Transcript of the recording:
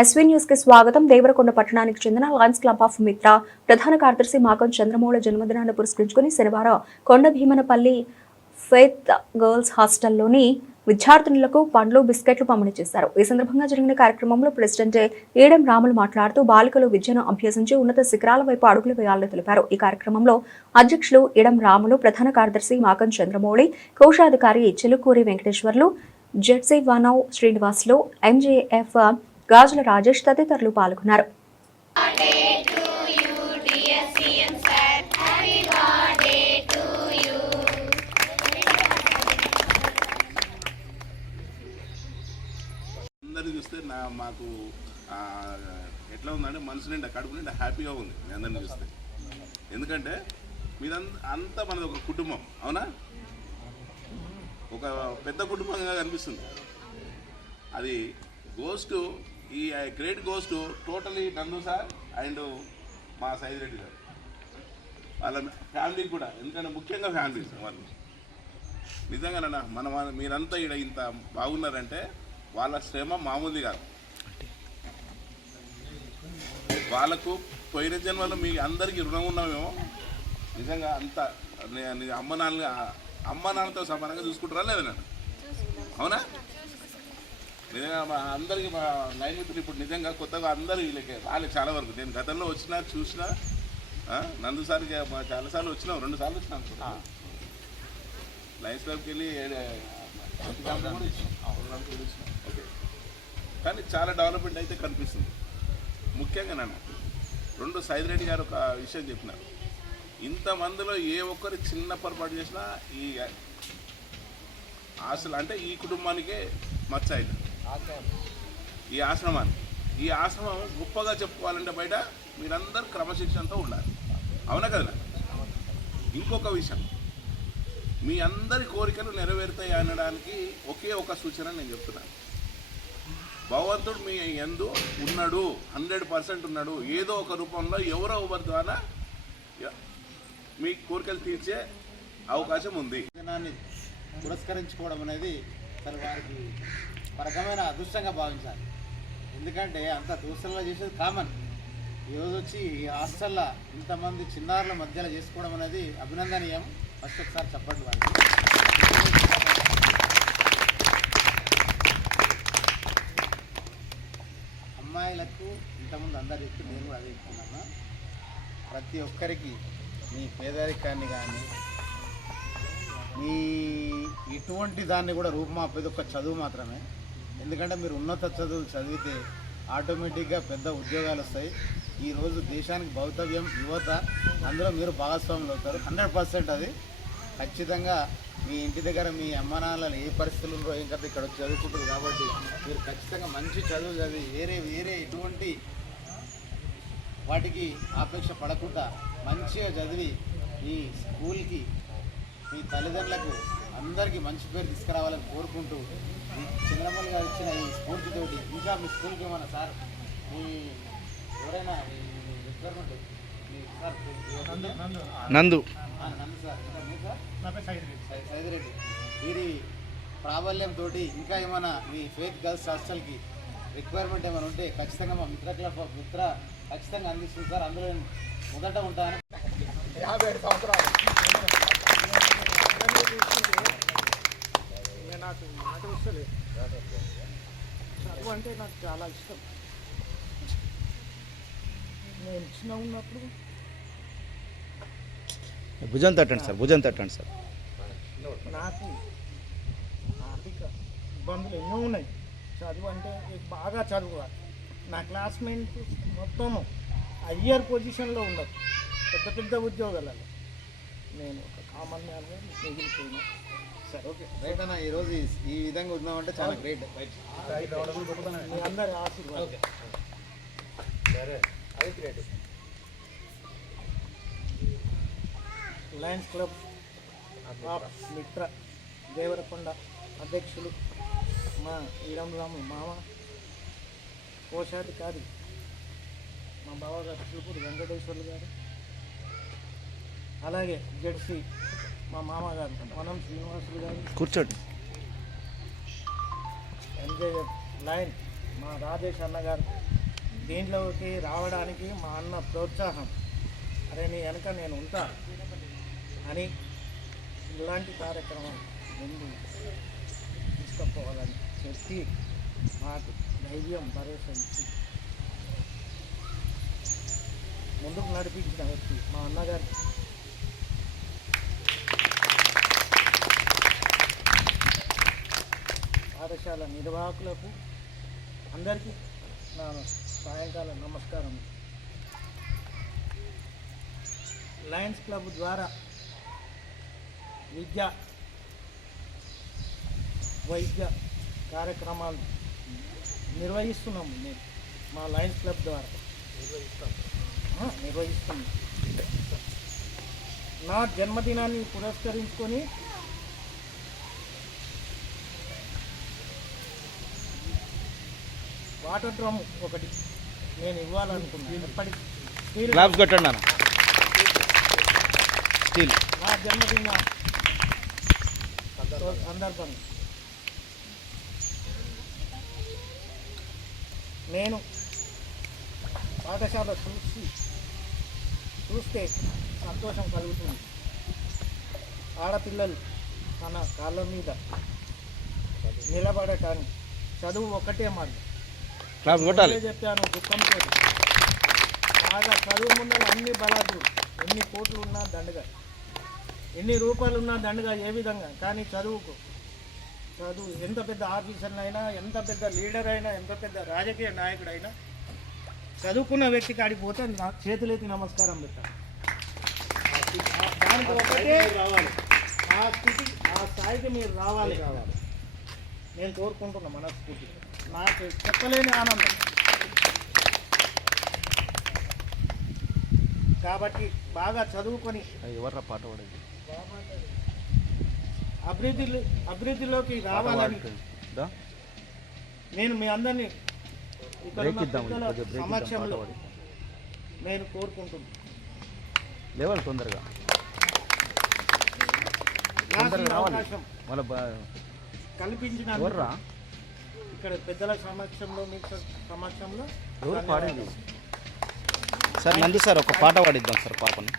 SV న్యూస్కి స్వాగతం. దేవరకొండ పట్టణానికి చెందిన లయన్స్ క్లబ్ ఆఫ్ మిత్ర ప్రధాన కార్యదర్శి మాకం చంద్రమౌళ జన్మదినాన్ని పురస్కరించుకుని శనివారం కొండ భీమనపల్లి ఫెయిత్ గర్ల్స్ హాస్టల్లోని విద్యార్థినులకు పండ్లు బిస్కెట్లు పంపిణీ చేశారు. ఈ సందర్భంగా జరిగిన కార్యక్రమంలో ప్రెసిడెంట్ ఏడం రాములు మాట్లాడుతూ బాలికలు విద్యను అభ్యసించి ఉన్నత శిఖరాల వైపు అడుగులు వేయాలని తెలిపారు. ఈ కార్యక్రమంలో అధ్యక్షులు ఏడం రాములు ప్రధాన కార్యదర్శి మాకం చంద్రమౌళి కోశాధికారి చిలుకూరి వెంకటేశ్వర్లు జెడ్సీ వనవ్ శ్రీనివాసులు ఎంజేఎఫ్ గాజుల రాజేష్ తదితరులు పాల్గొన్నారు. అందరిని చూస్తే నా మాకు ఎట్లా ఉందంటే మనసు నిండా కడుపు నిండా హ్యాపీగా ఉంది మీ అందరిని చూస్తే. ఎందుకంటే మీదంత అంతా మనది ఒక కుటుంబం అవునా? ఒక పెద్ద కుటుంబంగా కనిపిస్తుంది. అది గోస్ట్ ఈ great goes to totally Nandu sir and మా సైద్ రెడ్డి గారు వాళ్ళ ఫ్యామిలీకి కూడా ఎందుకంటే ముఖ్యంగా ఫ్యామిలీస్ వాళ్ళు. నిజంగానన్నా మన మన- మీరంతా ఇక్కడ ఇంత బాగున్నారంటే వాళ్ళ శ్రమ మామూలుది కాదు. వాళ్ళకు పోయిన జన్మలో మీ అందరికీ రుణం ఉన్నామేమో నిజంగా అంత అమ్మ నాన్న అమ్మ నాన్నతో సమానంగా చూసుకుంటారా లేదా అవునా? నిజంగా మా అందరికీ మా లైన్ మిత్రులు ఇప్పుడు నిజంగా కొత్తగా అందరూ వీళ్ళకి రాలేదు చాలా వరకు. నేను గతంలో వచ్చినా చూసినా మా చాలాసార్లు వచ్చినాం రెండు సార్లు వచ్చినాం లయన్స్ క్లబ్కి వెళ్ళి. ఓకే. కానీ చాలా డెవలప్మెంట్ అయితే కనిపిస్తుంది. ముఖ్యంగా నన్ను రెండు సైద్ రెడ్డి గారు ఒక విషయం చెప్పినారు. ఇంతమందిలో ఏ ఒక్కరు చిన్న పొరపాటు చేసినా ఈ ఆశలు అంటే ఈ కుటుంబానికే మచ్చ ఈ ఆశ్రమాన్ని. ఈ ఆశ్రమం గొప్పగా చెప్పుకోవాలంటే బయట మీరందరూ క్రమశిక్షణతో ఉండాలి. అవునా కదా ఇంకొక విషయం. మీ అందరి కోరికలు నెరవేరుతాయి అనడానికి ఒకే ఒక సూచన నేను చెప్తున్నాను. భగవంతుడు మీ ఎందు ఉన్నాడు హండ్రెడ్ పర్సెంట్ ఉన్నాడు. ఏదో ఒక రూపంలో ఎవరో ఒకరి ద్వారా మీ కోరికలు తీర్చే అవకాశం ఉంది. పురస్కరించుకోవడం అనేది సరే వారికి ఒక రకమైన అదృష్టంగా భావించాలి. ఎందుకంటే అంత దోస్తుల్లో చేసేది కామన్. ఈరోజు వచ్చి ఈ హాస్టల్లో ఇంతమంది చిన్నారుల మధ్యలో చేసుకోవడం అనేది అభినందనీయం. ఫస్ట్ ఒకసారి చెప్పండి వారికి. అమ్మాయిలకు ఇంతకుముందు అందరు చెప్తే నేను కూడా అదే చెప్తున్నాను. ప్రతి ఒక్కరికి మీ పేదరికాన్ని కానీ మీ ఇటువంటి దాన్ని కూడా రూపుమాపేది ఒక చదువు మాత్రమే. ఎందుకంటే మీరు ఉన్నత చదువులు చదివితే ఆటోమేటిక్గా పెద్ద ఉద్యోగాలు వస్తాయి. ఈరోజు దేశానికి భౌతవ్యం యువత అందులో మీరు భాగస్వాములు అవుతారు. హండ్రెడ్ పర్సెంట్ అది. ఖచ్చితంగా మీ ఇంటి దగ్గర మీ అమ్మ నాన్నలు ఏ పరిస్థితులు ఉన్నారో ఏం కదా ఇక్కడ చదువుకుంటారు కాబట్టి మీరు ఖచ్చితంగా మంచి చదువు చదివి వేరే వేరే ఎటువంటి వాటికి ఆపేక్ష పడకుండా మంచిగా చదివి ఈ స్కూల్కి మీ తల్లిదండ్రులకు అందరికీ మంచి పేరు తీసుకురావాలని కోరుకుంటూ చంద్రమౌళి గారు ఇచ్చిన ఈ స్ఫూర్తితోటి ఇంకా మీ స్కూల్కి ఏమన్నా సార్ మీ ఎవరైనా రిక్వైర్మెంట్ నందు నందు. సార్. సైదిరెడ్డి. వీరి ప్రాబల్యంతో ఇంకా ఏమైనా మీ ఫేక్ గర్ల్స్ హాస్టల్కి రిక్వైర్మెంట్ ఏమైనా ఉంటే ఖచ్చితంగా మా మిత్ర క్లబ్ ఆఫ్ మిత్ర ఖచ్చితంగా అందిస్తుంది సార్. అందులో నేను మొదట ఉంటాను. యాభై ఏడు సంవత్సరాలు. నాకు మాట వస్తలేదు చదువు అంటే నాకు చాలా ఇష్టం నేను చిన్న ఉన్నప్పుడు భుజం తట్టండి సార్ భుజం తట్టండి సార్. నాకు ఆర్థిక ఇబ్బందులు ఎన్నో ఉన్నాయి. చదువు అంటే బాగా చదువుకోవాలి. నా క్లాస్మేట్ మొత్తము హయ్యర్ పొజిషన్లో ఉండదు. పెద్ద పెద్ద ఉద్యోగాలలో. నేను ఒక మిగిలిపోయినా సరే ఓకే. రైట్ అన్న ఈరోజు ఈ- విధంగా ఉన్నామంటే చాలా గ్రేట్ మీ అందరి ఆశీర్వాదం. అది great lions club Mitra Devarakonda అధ్యక్షులు మా ఈరంరాము మామ కోశాధికారి మా బావగారు చూపుడు వెంకటేశ్వర్లు గారు అలాగే జెడ్సీ మా మామగారు వనం శ్రీనివాసులు గారు కూర్చోండి. ఎంజేఎఫ్ లయన్ మా రాజేష్ అన్నగారు దీంట్లోకి రావడానికి మా అన్న ప్రోత్సాహం. అరే నీ వెనక నేను ఉంటా అని ఇలాంటి కార్యక్రమం ముందు తీసుకుపోవాలని చెప్పి మాకు ధైర్యం భరోసా ముందుకు నడిపించిన వ్యక్తి మా అన్నగారు. పాఠశాల నిర్వాహకులకు అందరికీ నా సాయంకాల నమస్కారం. లయన్స్ క్లబ్ ద్వారా విద్య వైద్య కార్యక్రమాలు నిర్వహిస్తున్నాము మేము మా లయన్స్ క్లబ్ ద్వారా. నిర్వహిస్తాం నిర్వహిస్తున్నాం నా జన్మదినాన్ని పురస్కరించుకొని వాటర్ డ్రమ్ ఒకటి. నేను ఇవ్వాలనుకున్నాను ఎప్పటికీ క్లాప్స్ కొట్టండి అన్న. స్టీల్ నా జన్మదిన సందర్భంగా నేను పాఠశాల చూసి చూస్తే సంతోషం కలుగుతుంది. ఆడపిల్లలు తన కాళ్ళ మీద నిలబడటానికి చదువు ఒకటే మార్గం. క్లాప్ కొట్టాలి. ముందే చెప్పాను దుఃఖంతో బాగా చదువు ముందర అన్ని బలాదు ఎన్ని కోట్లు ఉన్నా దండగా. ఎన్ని రూపాయలు ఉన్నా దండగా ఏ విధంగా? కానీ చదువుకు. చదువు ఎంత పెద్ద ఆఫీసర్నైనా ఎంత పెద్ద లీడర్ అయినా ఎంత పెద్ద రాజకీయ నాయకుడైనా చదువుకున్న వ్యక్తి కాడికి పోతే నా చేతులెత్తి నమస్కారం పెట్టాలి. ఆ- దానికి ఒకటే రావాలి ఆ స్థితి ఆ స్థాయికి మీరు రావాలి. కావాలి నేను కోరుకుంటున్నా మనస్ఫూర్తిగా. నాకు చెప్పలేని ఆనందం. కాబట్టి బాగా చదువుకొని ఎవర్రా పాట పడేది? అభివృద్ధి అభివృద్ధిలోకి రావాలని నేను మీ అందరినీ సమక్షంలో నేను కోరుకుంటున్నాను. లేవాలి తొందరగా. తొందరగా రావాలి. కల్పించిన ఎవర్రా? ఇక్కడ పెద్దల సమక్షంలో మీ సమక్షంలో సార్ నందు సార్ ఒక పాట పాడిద్దాం సార్ పాపని